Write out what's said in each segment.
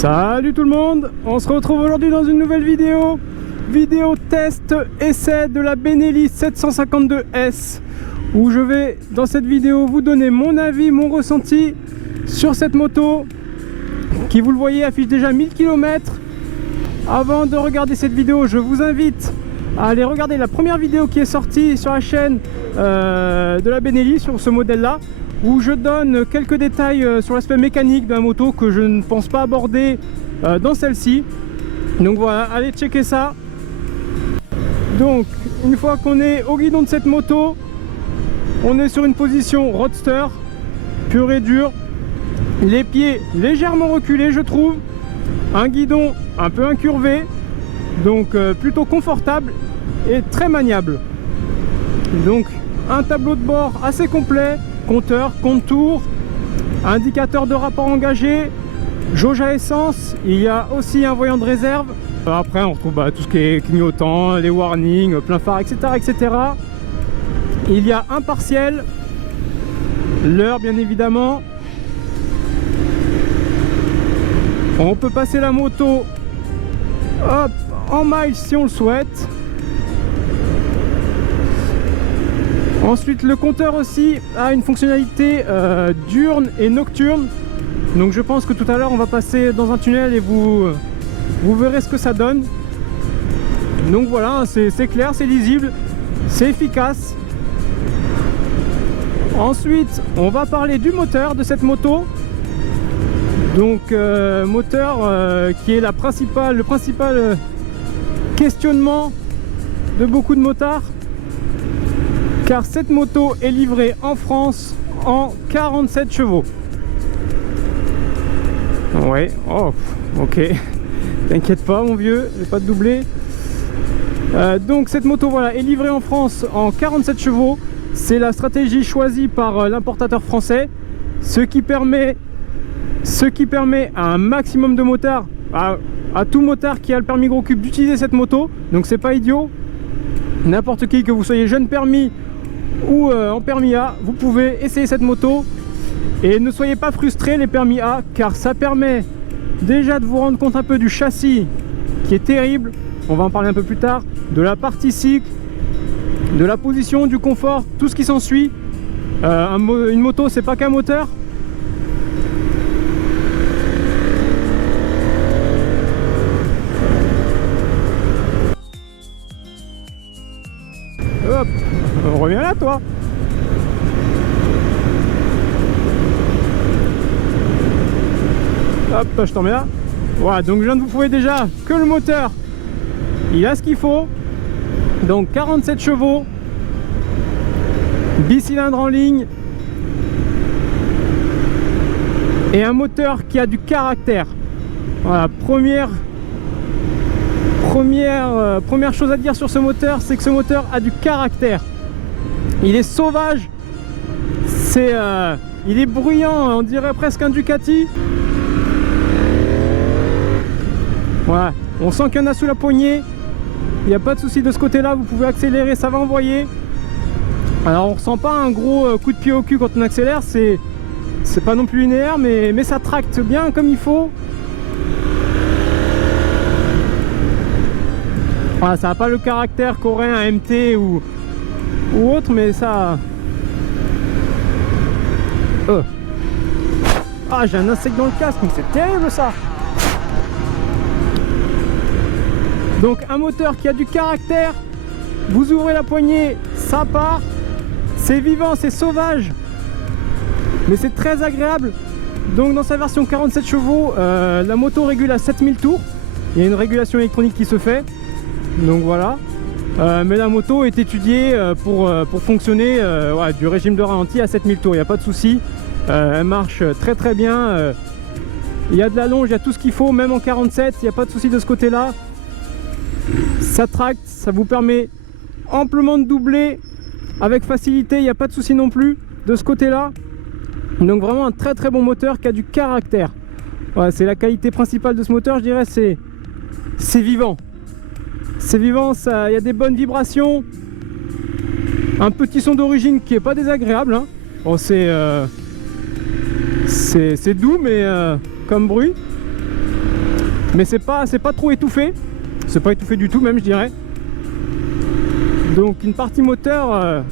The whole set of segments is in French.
Salut tout le monde, on se retrouve aujourd'hui dans une nouvelle vidéo test essai de la Benelli 752S, où je vais dans cette vidéo vous donner mon avis, mon ressenti sur cette moto qui, vous le voyez, affiche déjà 1000 km. Avant de regarder cette vidéo, je vous invite à aller regarder la première vidéo qui est sortie sur la chaîne de la Benelli sur ce modèle là, où je donne quelques détails sur l'aspect mécanique de la moto que je ne pense pas aborder dans celle-ci. Donc voilà, allez checker ça. Donc une fois qu'on est au guidon de cette moto, on est sur une position roadster pure et dure, les pieds légèrement reculés je trouve, un guidon un peu incurvé, donc plutôt confortable et très maniable. Donc un tableau de bord assez complet, compteur, compte-tours, indicateur de rapport engagé, jauge à essence, il y a aussi un voyant de réserve. Après on retrouve tout ce qui est clignotant, les warnings, plein phare, etc., etc. Il y a un partiel, l'heure bien évidemment. On peut passer la moto hop, en miles si on le souhaite. Ensuite le compteur aussi a une fonctionnalité diurne et nocturne. Donc je pense que tout à l'heure on va passer dans un tunnel et vous verrez ce que ça donne. Donc voilà, c'est clair, c'est lisible, c'est efficace. Ensuite on va parler du moteur de cette moto. Donc moteur qui est le principal questionnement de beaucoup de motards, car cette moto est livrée en France en 47 chevaux. Ouais, oh, ok, t'inquiète pas mon vieux, j'ai pas de doublé. Donc cette moto voilà est livrée en France en 47 chevaux. C'est la stratégie choisie par l'importateur français, ce qui permet à un maximum de motards, à tout motard qui a le permis gros cube, d'utiliser cette moto. Donc c'est pas idiot, n'importe qui, que vous soyez jeune permis ou en permis A, vous pouvez essayer cette moto. Et ne soyez pas frustrés les permis A, car ça permet déjà de vous rendre compte un peu du châssis qui est terrible, on va en parler un peu plus tard, de la partie cycle, de la position, du confort, tout ce qui s'ensuit. Une moto c'est pas qu'un moteur. Hop, on revient là toi. Hop, je t'en mets là. Voilà, donc je viens de vous prouver déjà que le moteur, il a ce qu'il faut. Donc 47 chevaux, bicylindre en ligne, et un moteur qui a du caractère. Voilà, première chose à dire sur ce moteur, c'est que ce moteur a du caractère. Il est sauvage, il est bruyant, on dirait presque un Ducati. Voilà, on sent qu'il y en a sous la poignée, il n'y a pas de souci de ce côté là, vous pouvez accélérer, ça va envoyer. Alors on ressent pas un gros coup de pied au cul quand on accélère, c'est pas non plus linéaire, mais ça tracte bien comme il faut. Voilà, ça n'a pas le caractère qu'aurait un MT ou autre, mais ça... Ah, j'ai un insecte dans le casque, mais c'est terrible ça. Donc un moteur qui a du caractère, vous ouvrez la poignée, ça part, c'est vivant, c'est sauvage, mais c'est très agréable. Donc dans sa version 47 chevaux, la moto régule à 7000 tours, il y a une régulation électronique qui se fait, donc voilà. Mais la moto est étudiée pour fonctionner du régime de ralenti à 7000 tours, il n'y a pas de souci. Elle marche très très bien, il y a de la longe, il y a tout ce qu'il faut, même en 47, il n'y a pas de souci de ce côté là. Ça tracte, ça vous permet amplement de doubler avec facilité, il n'y a pas de souci non plus de ce côté là. Donc vraiment un très très bon moteur qui a du caractère. Voilà, c'est la qualité principale de ce moteur, je dirais, c'est vivant. C'est vivant, il y a des bonnes vibrations, un petit son d'origine qui est pas désagréable, hein. Bon, c'est doux mais comme bruit. mais c'est pas trop étouffé. C'est pas étouffé du tout même, je dirais. Donc une partie moteur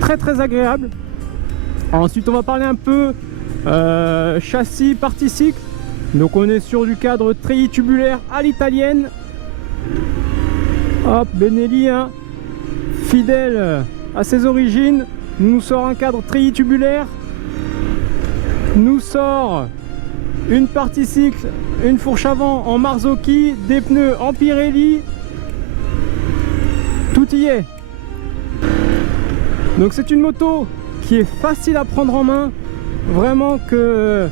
très agréable. Ensuite on va parler un peu châssis, partie cycle. Donc on est sur du cadre treillis tubulaire à l'italienne. Hop, Benelli, hein, fidèle à ses origines, nous sort un cadre treillis tubulaire, nous sort une partie cycle, une fourche avant en Marzocchi, des pneus en Pirelli, tout y est. Donc c'est une moto qui est facile à prendre en main, vraiment que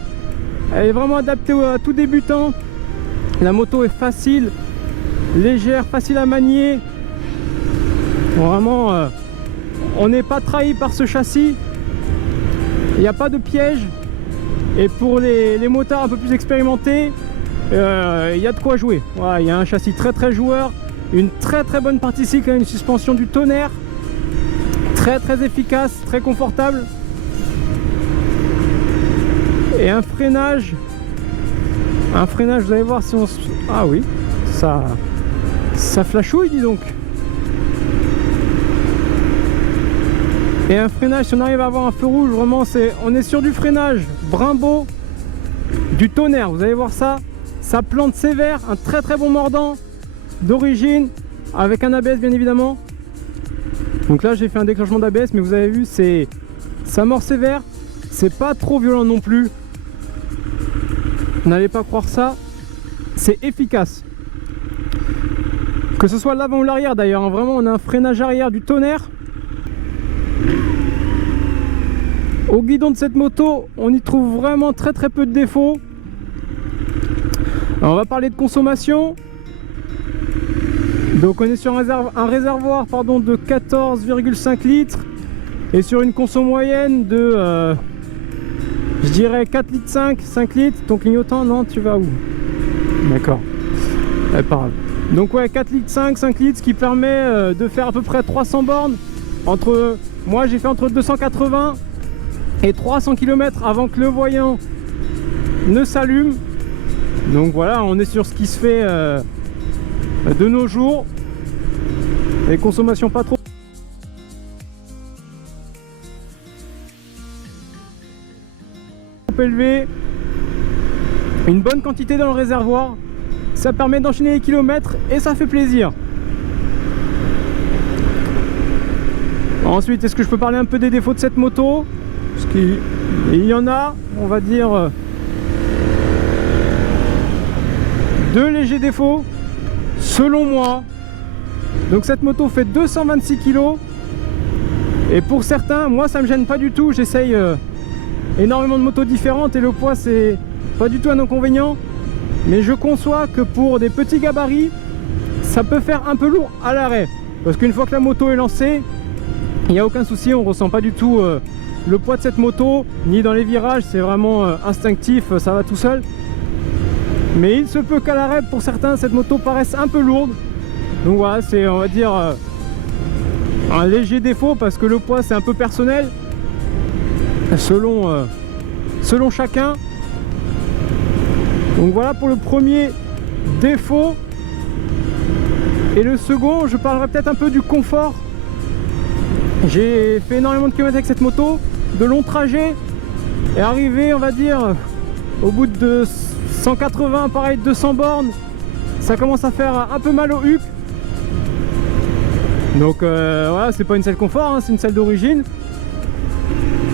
elle est vraiment adaptée à tout débutant. La moto est facile, légère, facile à manier. Vraiment, on n'est pas trahi par ce châssis. Il n'y a pas de piège. Et pour les motards un peu plus expérimentés, il y a de quoi jouer. Voilà, il y a un châssis très joueur, une très bonne partie cycle, une suspension du tonnerre, très efficace, très confortable. Et un freinage, vous allez voir si on se... Ah oui, ça flashouille, dis donc. Et un freinage, si on arrive à avoir un feu rouge, vraiment on est sur du freinage Brembo, du tonnerre, vous allez voir ça. Ça plante sévère, un très bon mordant d'origine, avec un ABS bien évidemment. Donc là j'ai fait un déclenchement d'ABS, mais vous avez vu, ça mord sévère, c'est pas trop violent non plus. N'allez pas croire ça, c'est efficace. Que ce soit l'avant ou l'arrière d'ailleurs, hein, vraiment on a un freinage arrière du tonnerre. Au guidon de cette moto, on y trouve vraiment très peu de défauts. Alors, on va parler de consommation. Donc on est sur un réservoir de 14,5 litres et sur une conso moyenne de je dirais 4 litres 5 litres. Ton clignotant, non, tu vas où? D'accord, pas grave. Donc ouais, 4 litres 5 litres, ce qui permet de faire à peu près 300 bornes. Moi j'ai fait entre 280 et 300 km avant que le voyant ne s'allume. Donc voilà, on est sur ce qui se fait de nos jours. Les consommations pas trop élevées. Une bonne quantité dans le réservoir. Ça permet d'enchaîner les kilomètres et ça fait plaisir. Ensuite, est-ce que je peux parler un peu des défauts de cette moto? Parce qu'il y en a, on va dire, deux légers défauts, selon moi. Donc cette moto fait 226 kg. Et pour certains, moi ça me gêne pas du tout. J'essaye énormément de motos différentes et le poids c'est pas du tout un inconvénient. Mais je conçois que pour des petits gabarits, ça peut faire un peu lourd à l'arrêt. Parce qu'une fois que la moto est lancée, il n'y a aucun souci, on ressent pas du tout le poids de cette moto, ni dans les virages, c'est vraiment instinctif, ça va tout seul. Mais il se peut qu'à l'arrêt, pour certains, cette moto paraisse un peu lourde. Donc voilà, c'est, on va dire, un léger défaut parce que le poids c'est un peu personnel, selon chacun. Donc voilà pour le premier défaut. Et le second, je parlerai peut-être un peu du confort. J'ai fait énormément de kilomètres avec cette moto, de longs trajets, et arrivé, on va dire, au bout de 180, pareil, 200 bornes, ça commence à faire un peu mal au huc. Donc voilà, c'est pas une selle confort, hein, c'est une selle d'origine.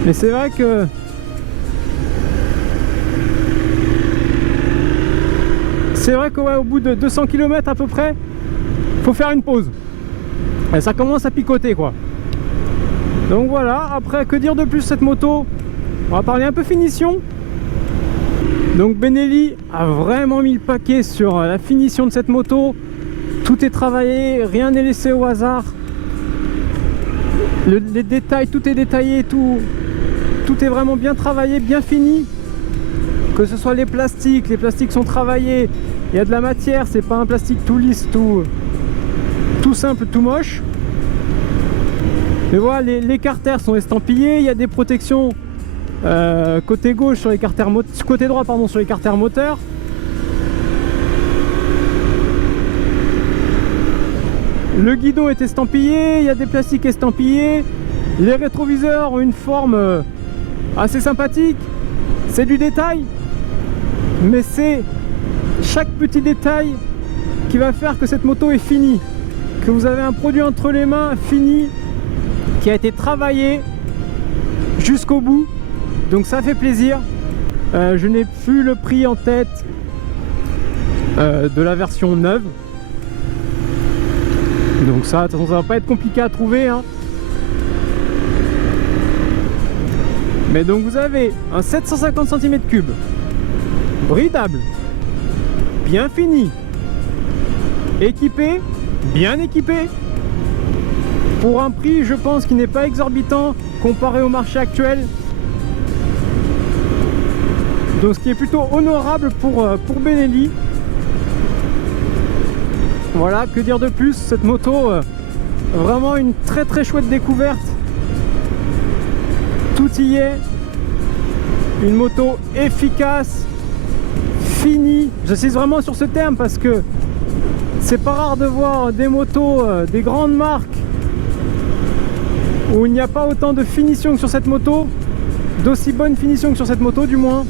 Mais c'est vrai que ouais, au bout de 200 km à peu près, faut faire une pause. Et ça commence à picoter quoi. Donc voilà, après que dire de plus cette moto? On va parler un peu finition. Donc Benelli a vraiment mis le paquet sur la finition de cette moto. Tout est travaillé, rien n'est laissé au hasard. Les détails, tout est détaillé, tout est vraiment bien travaillé, bien fini. Que ce soit les plastiques sont travaillés. Il y a de la matière, c'est pas un plastique tout lisse, tout simple, tout moche. Mais voilà, les carters sont estampillés, il y a des protections côté gauche sur les carters côté droit pardon, sur les carters moteurs. Le guidon est estampillé, il y a des plastiques estampillés. Les rétroviseurs ont une forme assez sympathique. C'est du détail, mais c'est chaque petit détail qui va faire que cette moto est finie, que vous avez un produit entre les mains fini, qui a été travaillé jusqu'au bout, donc ça fait plaisir. Je n'ai plus le prix en tête de la version neuve, donc ça, de toute façon, ça va pas être compliqué à trouver, hein. Mais donc vous avez un 750 cm3 bridable, bien fini, équipé, bien équipé, pour un prix je pense qui n'est pas exorbitant comparé au marché actuel. Donc ce qui est plutôt honorable pour Benelli. Voilà, que dire de plus, cette moto, vraiment une très chouette découverte. Tout y est, une moto efficace, finie. J'insiste vraiment sur ce terme parce que c'est pas rare de voir des motos, des grandes marques où il n'y a pas autant de finition que sur cette moto, d'aussi bonne finition que sur cette moto du moins.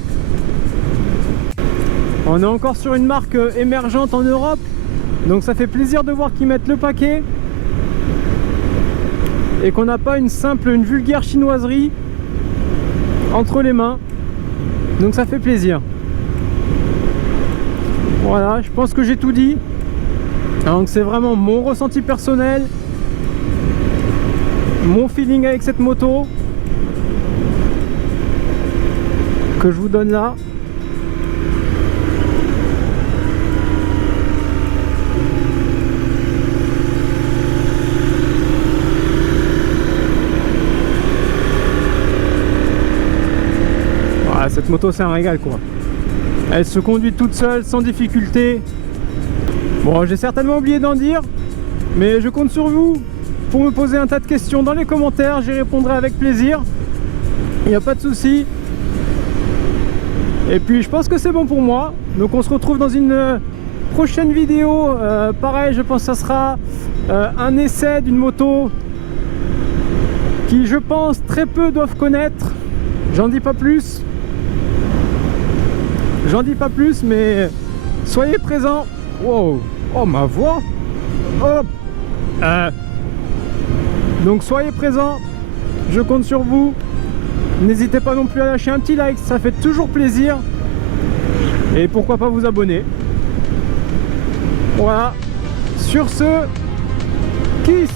On est encore sur une marque émergente en Europe, donc ça fait plaisir de voir qu'ils mettent le paquet et qu'on n'a pas une vulgaire chinoiserie entre les mains, donc ça fait plaisir. Voilà, je pense que j'ai tout dit. Donc c'est vraiment mon ressenti personnel, mon feeling avec cette moto que je vous donne là. Cette moto c'est un régal quoi. Elle se conduit toute seule sans difficulté. Bon, j'ai certainement oublié d'en dire, mais je compte sur vous pour me poser un tas de questions dans les commentaires, j'y répondrai avec plaisir. Il n'y a pas de souci. Et puis je pense que c'est bon pour moi. Donc on se retrouve dans une prochaine vidéo. Pareil, je pense que ça sera un essai d'une moto qui, je pense, très peu doivent connaître. J'en dis pas plus. J'en dis pas plus, mais soyez présents. Wow. Oh, ma voix. Hop. Donc soyez présents. Je compte sur vous. N'hésitez pas non plus à lâcher un petit like, ça fait toujours plaisir. Et pourquoi pas vous abonner. Voilà. Sur ce, kiss.